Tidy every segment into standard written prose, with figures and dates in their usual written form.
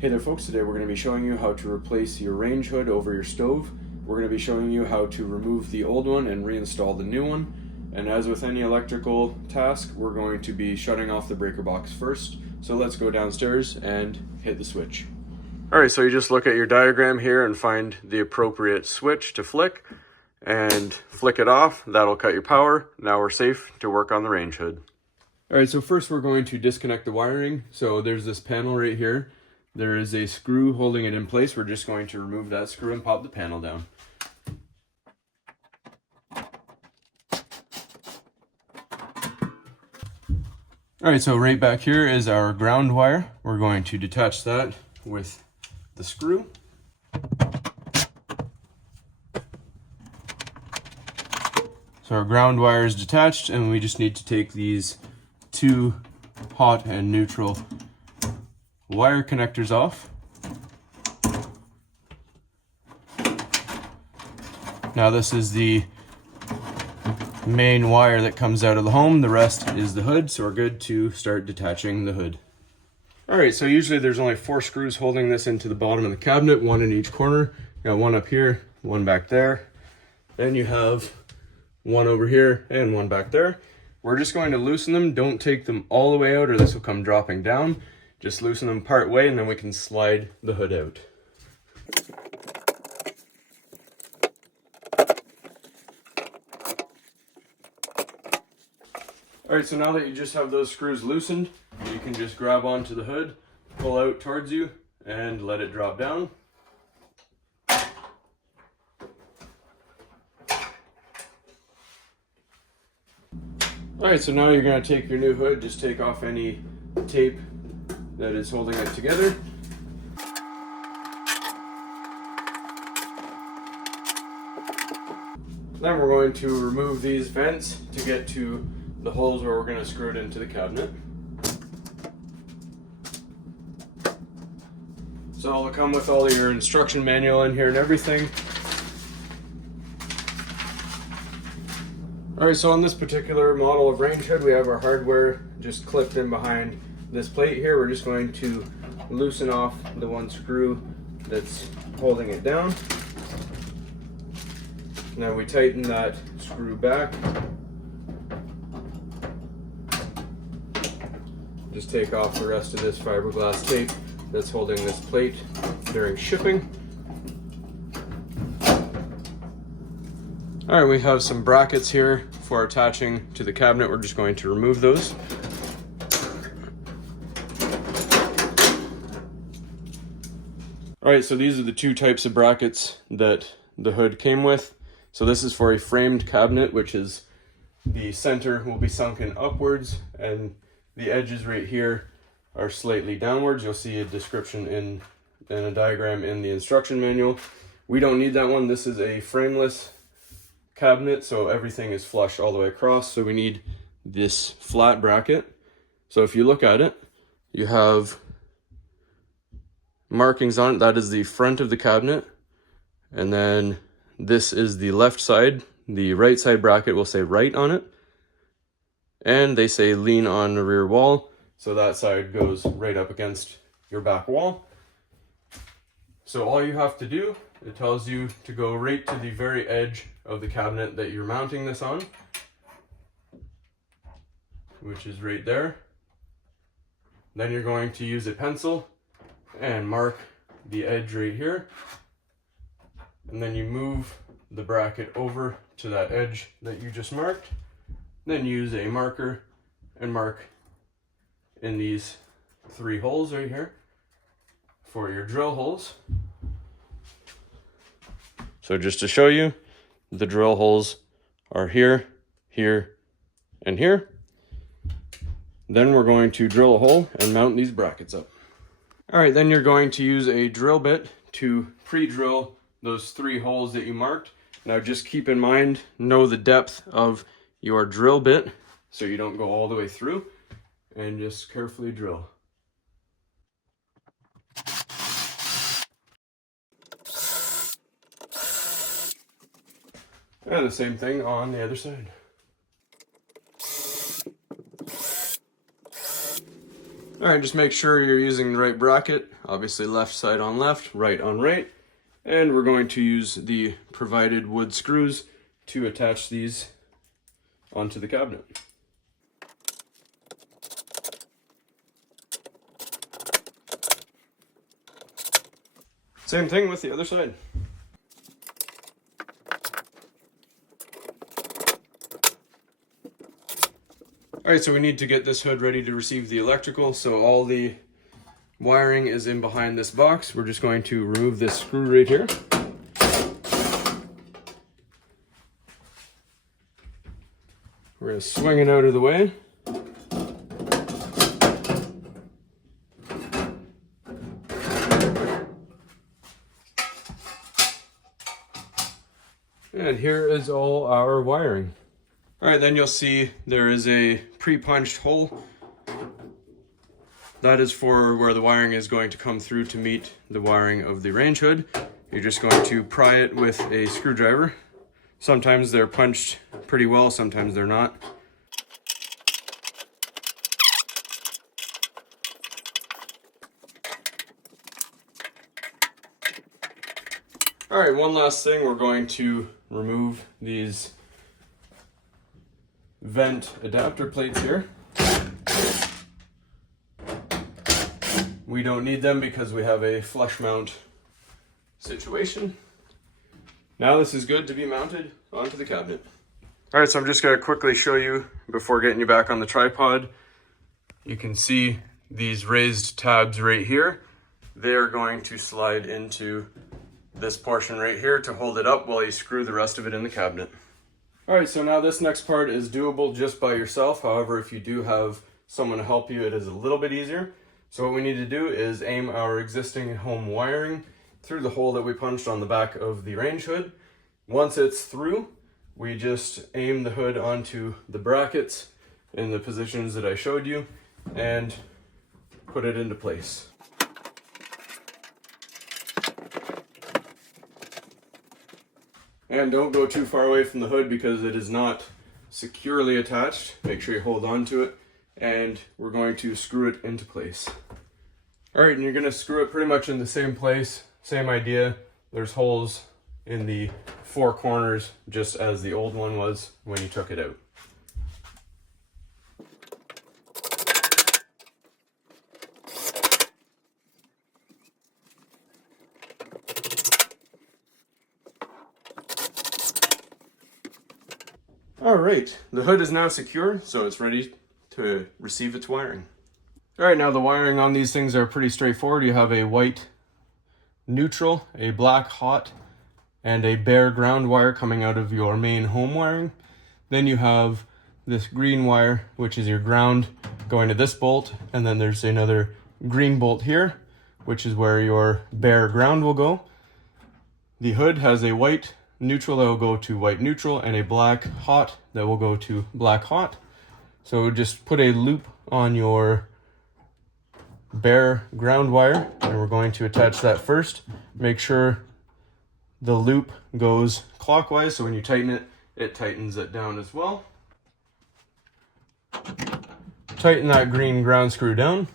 Hey there folks, today we're going to be showing you how to replace your range hood over your stove. We're going to be showing you how to remove the old one and reinstall the new one. And as with any electrical task, we're going to be shutting off the breaker box first. So let's go downstairs and hit the switch. Alright, so you just look at your diagram here and find the appropriate switch to flick and flick it off. That'll cut your power. Now we're safe to work on the range hood. Alright, so first we're going to disconnect the wiring. So there's this panel right here. There is a screw holding it in place. We're just going to remove that screw and pop the panel down. Alright, so right back here is our ground wire. We're going to detach that with the screw. So our ground wire is detached, and we just need to take these two hot and neutral wire connectors off. Now this is the main wire that comes out of the home. The rest is the hood, so we're good to start detaching the hood. Alright, so usually there's only 4 screws holding this into the bottom of the cabinet, one in each corner. You got one up here, one back there. Then you have one over here and one back there. We're just going to loosen them. Don't take them all the way out or this will come dropping down. Just loosen them part way and then we can slide the hood out. Alright, so now that you just have those screws loosened, you can just grab onto the hood, pull out towards you, and let it drop down. Alright, so now you're going to take your new hood, just take off any tape that is holding it together. Then we're going to remove these vents to get to the holes where we're going to screw it into the cabinet. So it'll come with all your instruction manual in here and everything. Alright, so on this particular model of range hood, we have our hardware just clipped in behind this plate here. We're just going to loosen off the one screw that's holding it down. Now we tighten that screw back. Just take off the rest of this fiberglass tape that's holding this plate during shipping. Alright, we have some brackets here for attaching to the cabinet. We're just going to remove those. Alright, so these are the 2 types of brackets that the hood came with. So this is for a framed cabinet, which is the center will be sunken upwards and the edges right here are slightly downwards. You'll see a description in a diagram in the instruction manual. We don't need that one. This is a frameless cabinet, so everything is flush all the way across. So we need this flat bracket. So if you look at it, you have markings on it. That is the front of the cabinet. And then this is the left side. The right side bracket will say right on it. And they say lean on the rear wall, so that side goes right up against your back wall. So all you have to do, it tells you to go right to the very edge of the cabinet that you're mounting this on, which is right there. Then you're going to use a pencil and mark the edge right here. And then you move the bracket over to that edge that you just marked. Then use a marker and mark in these 3 holes right here for your drill holes. So just to show you, the drill holes are here, here, and here. Then we're going to drill a hole and mount these brackets up. Alright, then you're going to use a drill bit to pre-drill those 3 holes that you marked. Now just keep in mind, know the depth of your drill bit so you don't go all the way through, and just carefully drill. And the same thing on the other side. All All right, just make sure you're using the right bracket. Obviously left side on left, right on right. And we're going to use the provided wood screws to attach these onto the cabinet. Same thing with the other side. All right, so we need to get this hood ready to receive the electrical. So all the wiring is in behind this box. We're just going to remove this screw right here. We're going to swing it out of the way. And here is all our wiring. All right, then you'll see there is a pre-punched hole. That is for where the wiring is going to come through to meet the wiring of the range hood. You're just going to pry it with a screwdriver. Sometimes they're punched pretty well, sometimes they're not. All right, one last thing, we're going to remove these vent adapter plates here. We don't need them because we have a flush mount situation. Now this is good to be mounted onto the cabinet. All right, so I'm just gonna quickly show you before getting you back on the tripod. You can see these raised tabs right here. They're going to slide into this portion right here to hold it up while you screw the rest of it in the cabinet. All right, so now this next part is doable just by yourself. However, if you do have someone to help you, it is a little bit easier. So what we need to do is aim our existing home wiring through the hole that we punched on the back of the range hood. Once it's through, we just aim the hood onto the brackets in the positions that I showed you and put it into place. And don't go too far away from the hood because it is not securely attached. Make sure you hold on to it, and we're going to screw it into place. All right, and you're gonna screw it pretty much in the same place, same idea. There's holes in the four corners, just as the old one was when you took it out. All right, the hood is now secure, so it's ready to receive its wiring. All right, now the wiring on these things are pretty straightforward. You have a white neutral, a black hot, and a bare ground wire coming out of your main home wiring. Then you have this green wire, which is your ground, going to this bolt, and then there's another green bolt here, which is where your bare ground will go. The hood has a white neutral that will go to white neutral and a black hot that will go to black hot. So just put a loop on your bare ground wire, and we're going to attach that first. Make sure the loop goes clockwise, so when you tighten it, it tightens it down as well. Tighten that green ground screw down.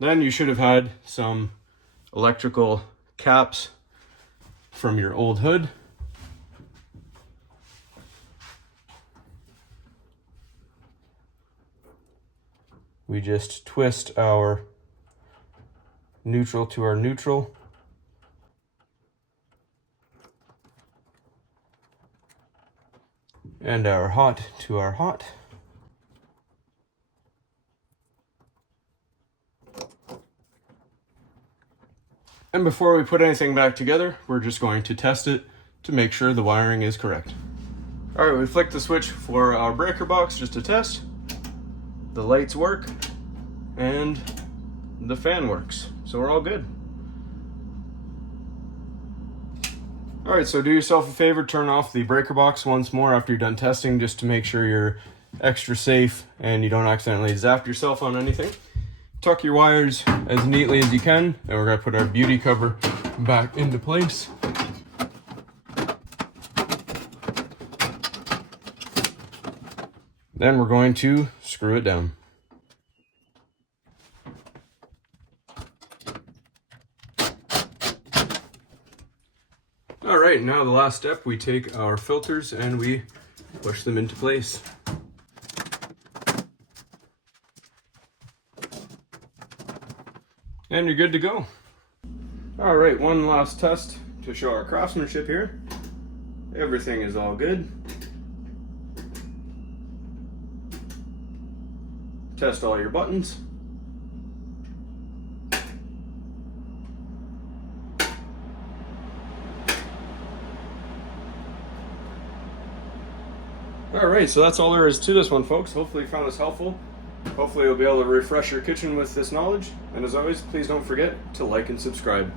Then you should have had some electrical caps from your old hood. We just twist our neutral to our neutral. And our hot to our hot. And before we put anything back together, we're just going to test it to make sure the wiring is correct. All right, we flicked the switch for our breaker box just to test. The lights work and the fan works, so we're all good. All right, so do yourself a favor, turn off the breaker box once more after you're done testing, just to make sure you're extra safe and you don't accidentally zap yourself on anything. Tuck your wires as neatly as you can, and we're gonna put our beauty cover back into place. Then we're going to screw it down. All right, now the last step, we take our filters and we push them into place. And you're good to go. All right, one last test to show our craftsmanship here. Everything is all good. Test all your buttons. Alright, so that's all there is to this one, folks. Hopefully you found this helpful. Hopefully you'll be able to refresh your kitchen with this knowledge. And as always, please don't forget to like and subscribe.